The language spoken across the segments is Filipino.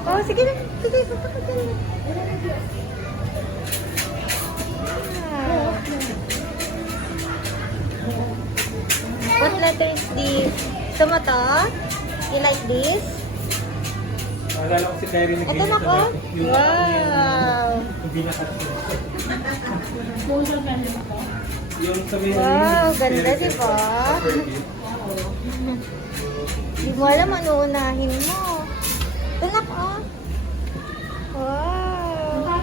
Nako, sige na. Sige, punta ka dyan. Ah. What letter is this? Gusto mo to? You like this? Naalala ko si Kyrie na Ito na ko? Wow! Hindi na yung sabihin Wow, ganda diba? Hindi mo alam ano unahin mo. Ito na ko. Wow!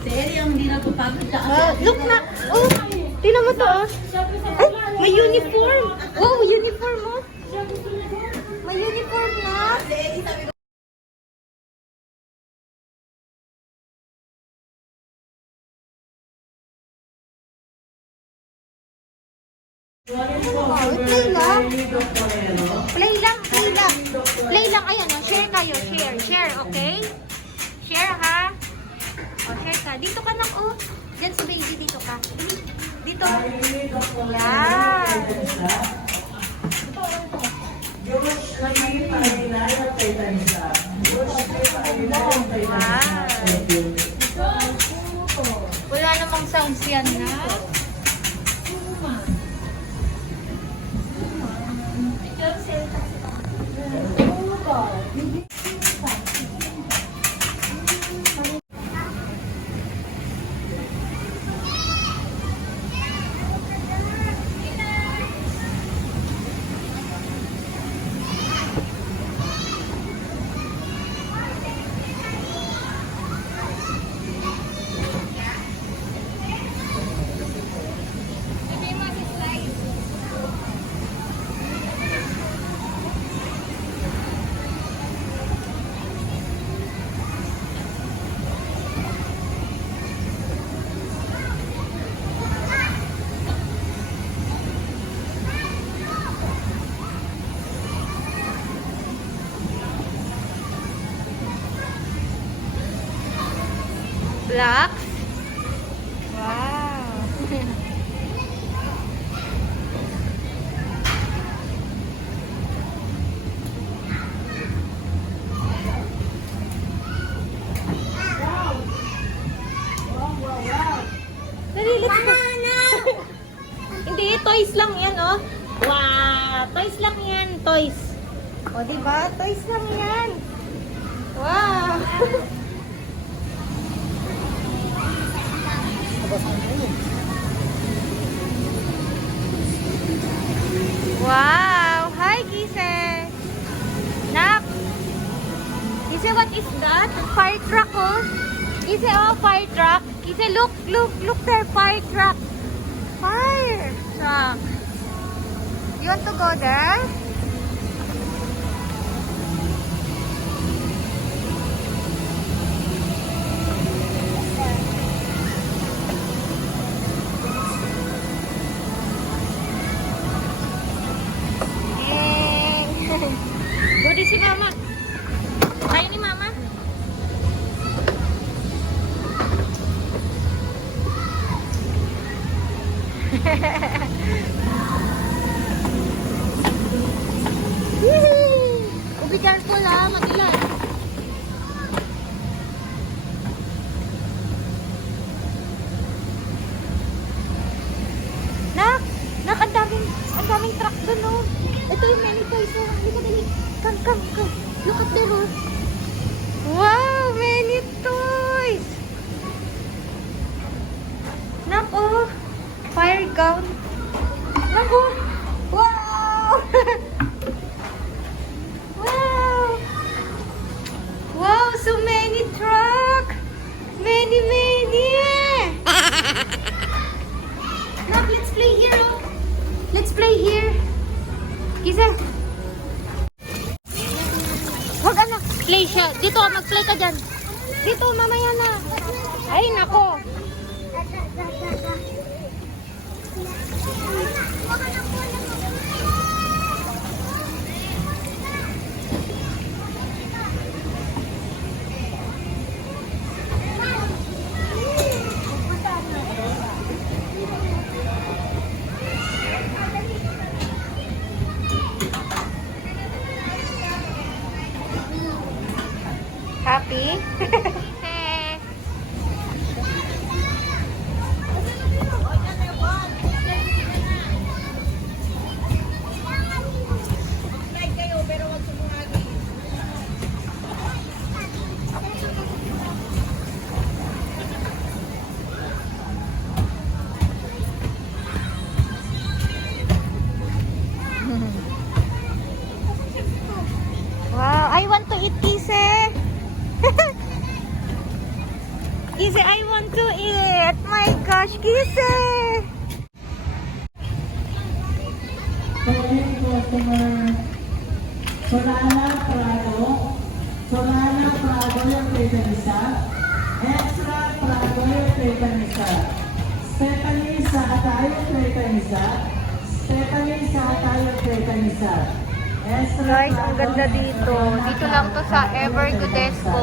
Seryo, hindi na papagod ka. Look na! Oh! Tingnan mo to oh! Ay! May uniform! Oh! Uniform mo! May uniform na! Play lang. Play lang, play lang. Play lang, ayan o. Share kayo, share. Share, okay? Share ha. O, share ka. Dito ka na, oh. Diyan si baby, dito ka. Dito. Yan. Wow. Wala namang sounds yan na. Blocks? Wow. Dali, let's go. Hindi, toys lang yan, oh. Wow, toys lang yan, toys. O, diba? Toys lang yan. Wow. Wow! Hi, Kise! Nak! Kise, what is that? Fire truck, oh! Kise, oh, fire truck! Kise, look, look, look there, fire truck! Fire truck! You want to go there? Budi si Mama. Kaya ni Mama. Be careful ha, mag-ilan. Nak, ang daming truck doon, oh. Ito yung many toys, oh. Halika, dali. Come. Look at there, oh. Wow, many toys. Nako, fire gun. Nako, wow. Wow, so many truck. Many. Nak, let's play here, oh. Let's play here. Kisa. Huwag anak, play siya. Dito, mag-play ka dyan. Dito, mamaya na. Ay, nako. happy? Wow, I want to eat Kise. Kise, I want to eat. My gosh, Kise. Calling customer. Solana Prado. Solana Prado yung pwede isa. Extra Prado yung pwede isa. Stephanie Sata yung pwede isa. Stephanie Sata yung pwede isa. Guys, ang ganda dito. Dito lang to sa Evergoodesco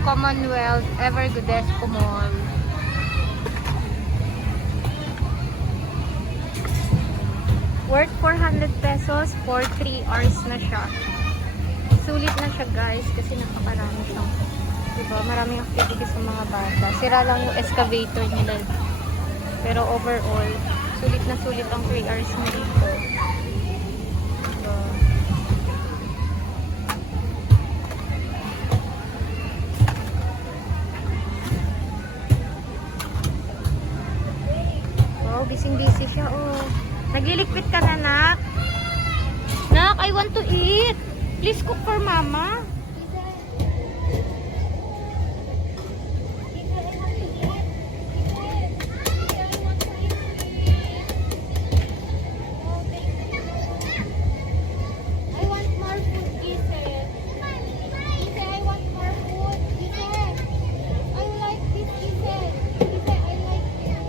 Commonwealth, Evergoodesco Mall. Worth 400 pesos for 3 hours na siya. Sulit na siya guys kasi napakarami siyang, diba? Maraming activities sa mga bata. Sira lang yung excavator nila. Pero overall, sulit na sulit ang 3 hours na dito. Diba? Wow, busy-busy siya, oh. Nagliligpit ka na, Nak? Nak, I want to eat. Please cook for Mama. I want more food, Gise. Gise, I want more food. Gise, I like this, Gise. Gise, I like this.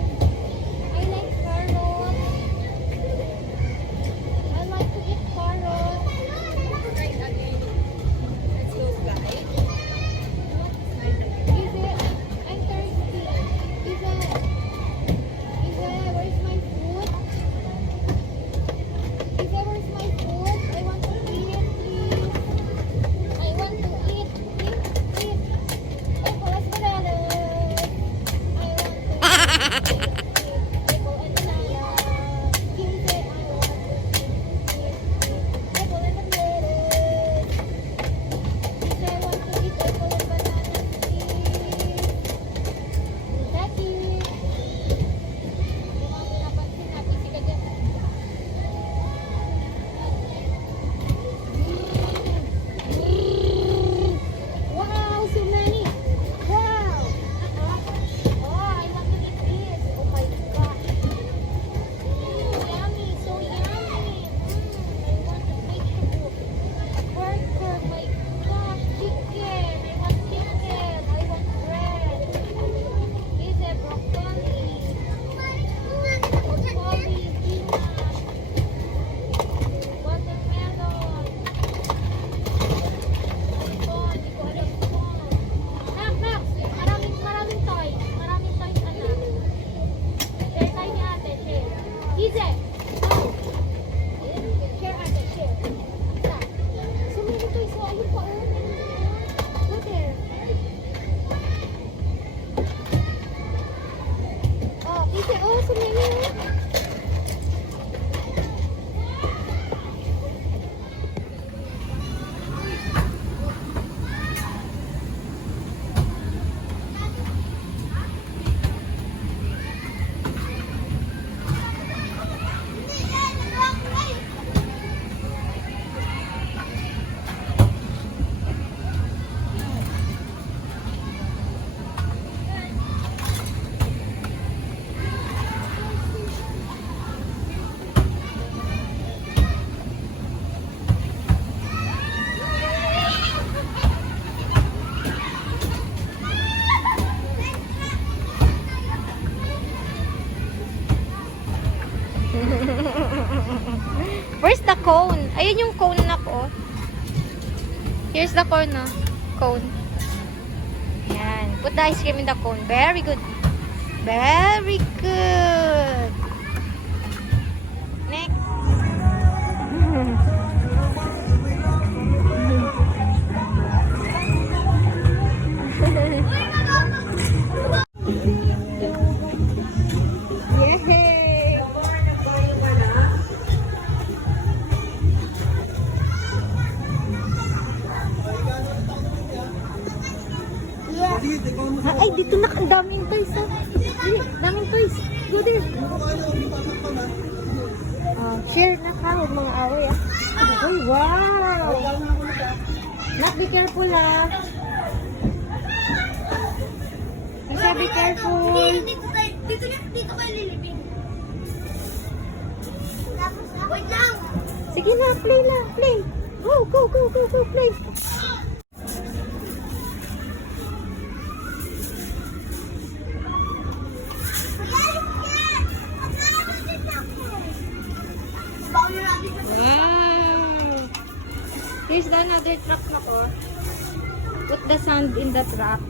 I like carrots. I like to eat carrots. Gise, I'm thirsty. Gise, where's my food? Gise, where's my food? I want to eat, please. I want to eat. Eat. Apple and bananas. I want to eat. Apple and bananas. Gise, I want to eat. Apple and bananas. Gise, I want to eat apple and bananas, please. Daddy. Napansin natin si Kagyan. Wow, so many. Wow. Oh, I want to eat this. Oh my gosh. Yummy, so yummy. I want to make a burger. My gosh, chicken. I want chicken. I want bread. Is a broccoli. Broccoli, peanut. Watermelon. Ito, hindi ko alam ito. Nak, maraming toys. Maraming toys, anak. Share tayo ni ate, share. Ize! Share ate, share. Nak. So many toys. So, ayun pa, oh. Go there. Oh, Ize, oh, so many, oh. Where's the cone? Ayun yung cone na ko. Here's the cone, no? Cone. Yan. Put the ice cream in the cone. Very good. Very good. Next. Dito na, ang daming toys, ha? Dali, daming toys. Go there. Share na ka, huwag mga away, ah. Ay, wow! Nak, be careful, ha? Isa, be careful. Dito kayo lilipin. Tapos, wait lang. Sige na, play na, play. Go, go, go, go, go, play. Wow! Here's the another truck na ko. Put the sand in the truck.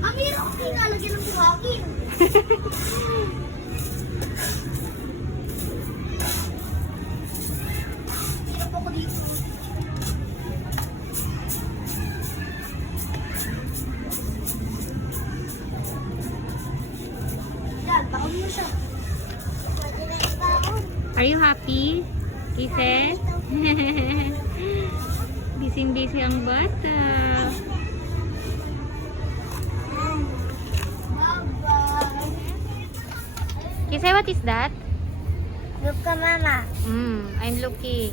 Ang hirap ko nilalagyan ng buhangin. Hirap ako dito. Yan, taon mo siya. Are you happy, Kise? Busy-busy ang bata. Bye-bye. Kise, what is that? Look ka, Mama. I'm looking.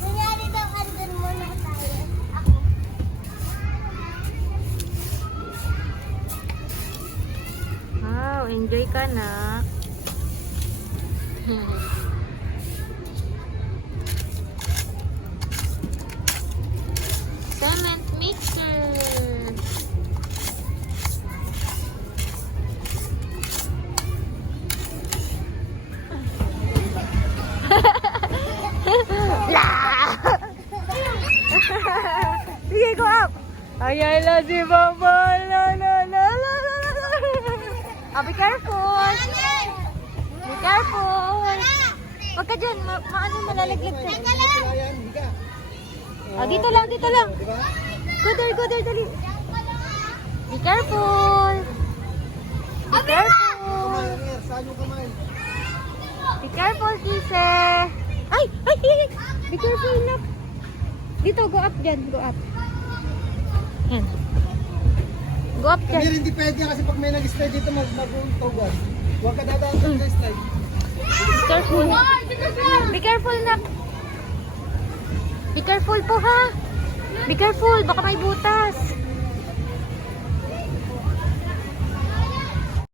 Kunyari daw, andun muna tayo. Ako. Wow, enjoy ka na. Cement mixer. Sige, go up. Ayan na si Mama. La, la, la, la, la, la. Be careful. Be careful. Huwag ka dyan. Maano malalaglag ka. Dito lang, dito lang. Go there, dali. Be careful. Be careful. Be careful, Kise. Ay! Be careful, nak. Dito, go up dyan. Go up. Yan. Go up dyan. Pero hindi pwede kasi pag may nag-slide dito mag-tawag. Huwag ka dadaan sa nag-slide. Be careful. Be careful, nak. Be careful po, ha. Be careful. Baka may butas.